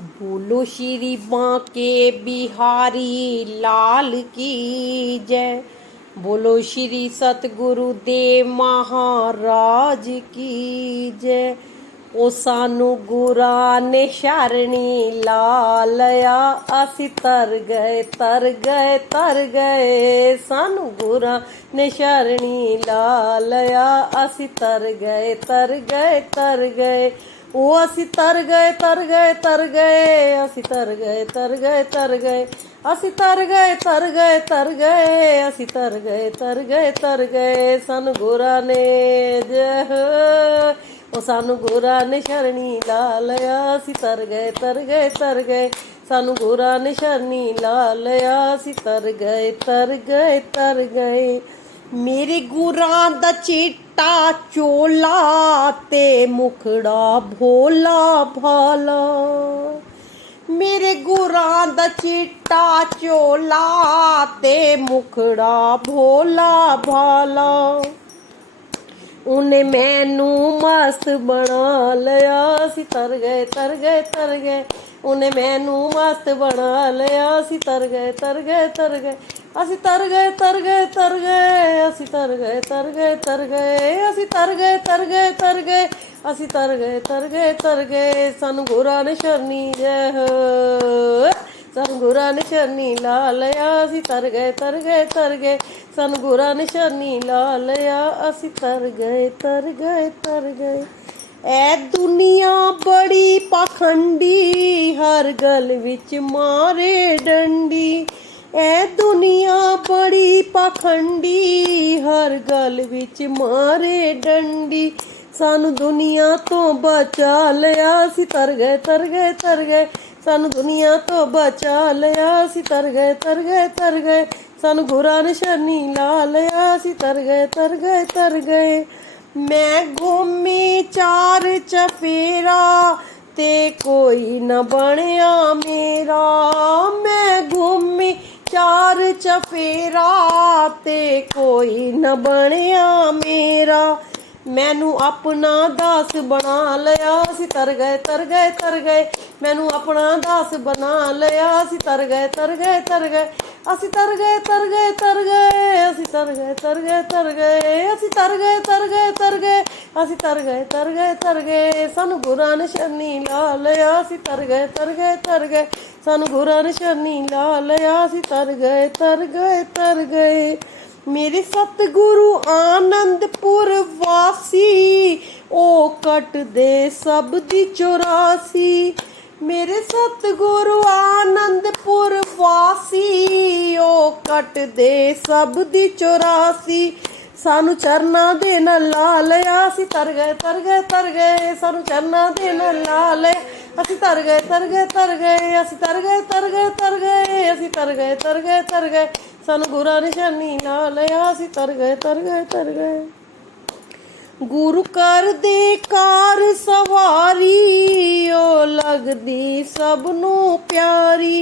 बोलो श्री बांके बिहारी लाल की जय। बोलो श्री सतगुरु देव महाराज की जय। ओ सानू गुरा ने शरणी ला लिया, असी तर गए तर गए तर गए। सानू गुरा ने शरणी ला लिया, असी तर गए तर गए तर गए। ओ असी तर गए तर गए तर गए, असी तर गए तर गए तर गए, असी तर गए तर गए तर गए, असी तर गए तर गए तर गए। सानू गुरा ने जय, ओ सानू गुरा ने शरणी ला लिया, असी तर गए तर गए तर गए। सानू गुरा ने शरणी ला लिया, असी तर गए तर गए तर गए। मेरे गुरां दा चिट्टा चोला ते मुखड़ा भोला भाला। मेरे गुरां दा चिट्टा चोला ते मुखड़ा भोला भाला। उन्हें मैनू मस्त बना लिया, असी तर गए तर गए तर गए। उन्हें मैनू मस्त बना लिया, असी तर गए तर गए तर गए, असी तर गए तर गए तर गए, असी तर गए तर गए तर गए, असी तर गए तर गए तर गए, असी तर गए तर गए तर गए। सानू गुरा ने शरणी जय, सानू गुरा ने शरणी ला लिया, असी तर गए तर गए तर गए। सानू गुरा ने शरणी ला लिया, असी तर गए तर गए तर गए। ऐ दुनिया बड़ी पाखंडी, हर गल विच मारे डंडी। ऐ दुनिया बड़ी पाखंडी, हर गल विच मारे डंडी। सानू दुनिया तो बचा लिया, असी तर गए तर गए तर गए। सानू दुनिया तो बचा लिया, असी तर गए तर गए तर गए। सानू गुरा ने शरणी ला लिया, असी तर गए तर गए तर गए। मैं घूमी चार चफेरा ते कोई न बनया मेरा। मैं घूमी चार चफेरा ते कोई न बनया मेरा। मैनू अपना दास बना लिया, असी तर गए तर गए तर गए। मैनू अपना दास बना लिया, असी तर गए तर गए तर गए, असी तर गए तर गए तर गए, असी तर गए तर गए तर गए, असी तर गए तर गए तर गए, असी तर गए तर गए तर गए। सानू गुरा ने शरणी ला लिया, असी तर गए तर गए तर गए। सानू गुरा ने शरणी ला लिया, असी तर गए तर गए तर गए। मेरे सतगुरु आनंदपुर वासी, ओ कट दे सब दी 84। मेरे सतगुरु आनंदपुर वासी, ओ कट दे सब दी 84। सानू चरना दे न ला लिया, असी तर गए तर गए तर गए। सानू चरना दे न ला लिया, असी तर गए तर गए तर गए, असी तर गए तर गए तर गए, असी तर गए तर गए तर गए। सानू गुरा ने शरणी ला लिया, असी तर गए तर गए तर गए। गुरु कर दे कार सवारी, ओ लगदी सबनू प्यारी।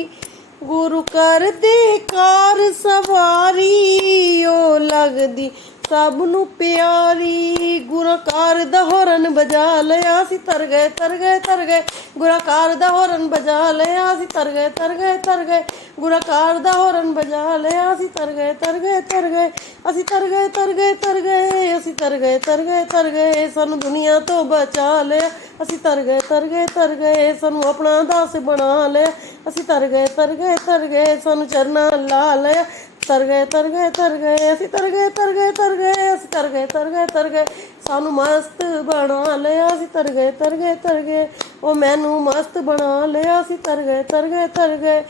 गुरु कर दे कार सवारी, ओ लगदी सबनू प्यारी। गुराकार दा हॉर्न बजा लिया, असी तर गए तर गए तर गए। गुराकार दा हॉर्न बजा लिया, असी तर गए तर गए तर गए। गुराकार दा हॉर्न बजा लिया, असी तर गए तर गए तर गए, असी तर गए तर गए तर गए, असी तर गए तर गए तर गए। सानू दुनिया तो बचा लिया, असी तर गए तर गए तर गए। सानू अपना दास बना लिया, असी तर गए तर गए तर गए। सानू चरना ला लिया, तर गए तर गए तर गए, असी तर गए तर गए तर गए, असी तर गए तर गए तर गए। सानू मस्त बना लिया, असी तर गए तर गए तर गए। ओ मैनू मस्त बना लिया, असी तर गए तर गए तर गए।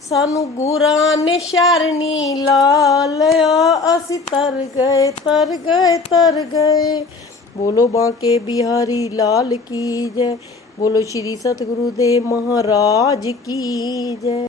सानू गुरा ने शरणी ला लिया, असी तर गए तर गए तर गए। बोलो बांके बिहारी लाल की जय। बोलो श्री सतगुरु देव महाराज की जय।